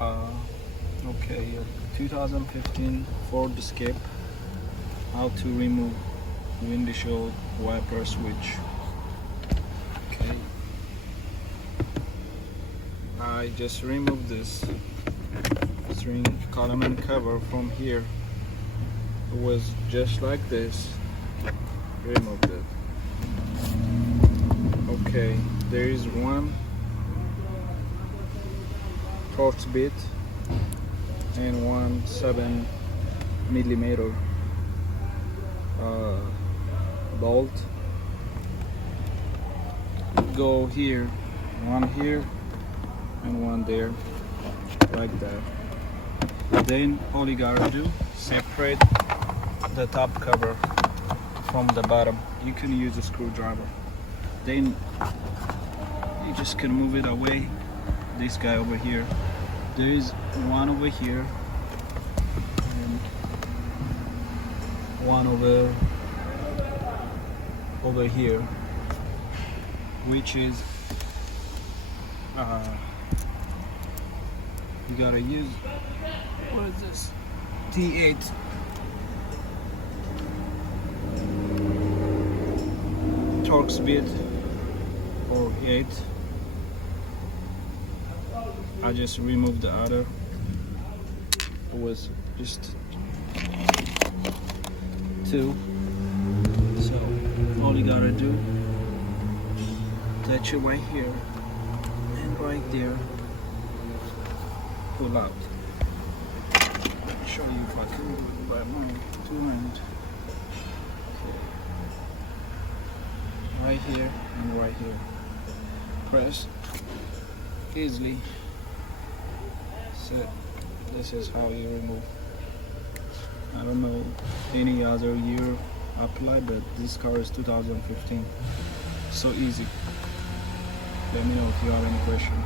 Uh, okay, 2015 Ford Escape. How to remove windshield wiper switch. Okay, I just removed this string column and cover from here. It was just like this. Removed it. Okay, there is one Torx bit and one 7 mm bolt. Go here, one here and one there, like that. Then all you gotta do, separate the top cover from the bottom. You can use a screwdriver. Then you just can move it away. This guy over here, there is one over here and one over here, which is you gotta use, what is this, T8 Torx bit or 8. I just removed the other. It was just 2. So all you gotta do, touch it right here and right there, pull out. I'll show you if I can do it by my 2 hands. Right here and right here. Press easily. So this is how you remove. I don't know any other year applied, but this car is 2015. So easy. Let me know if you have any question.